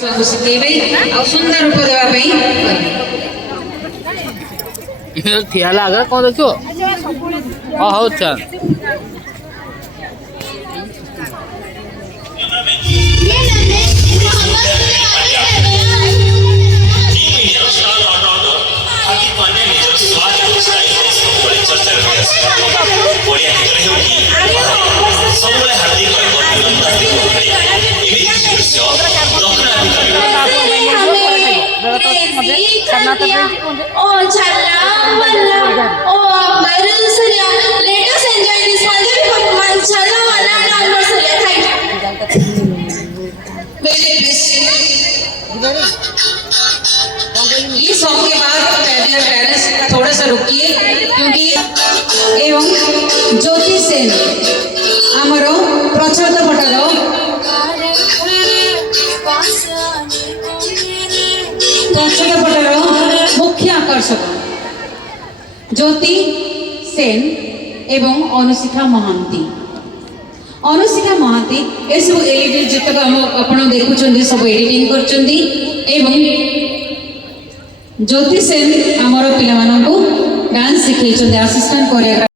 ଶିଖେଇବେ ଆଉ ସୁନ୍ଦର ରୂପ ଦେବା ପାଇଁ ଠିଆ ହେଲା ଆଗରେ କ'ଣ ଦେଖିବ? ହଁ ହଉ ଚାଲ। Oh, Challa, oh, Viral Surya, let us enjoy this wonderful Challa, Wala, Alvar Surya. Thank you. Very please. ये सॉन्ग के बाद पेरेंट्स थोड़ा सा रुकिए क्योंकि एवं ज्योति सेन आमर प्रच्छद पटल प्रच्छद पटल मुख्य आकर्षक ज्योति सेन एवं अनुशिखा महांती ए सब एलईडी जितक आप देखुं सब एडिटिंग कर ज्योति सेन आमर पिला डांस शिखई असिस्टेंट कोरियोग्राफर।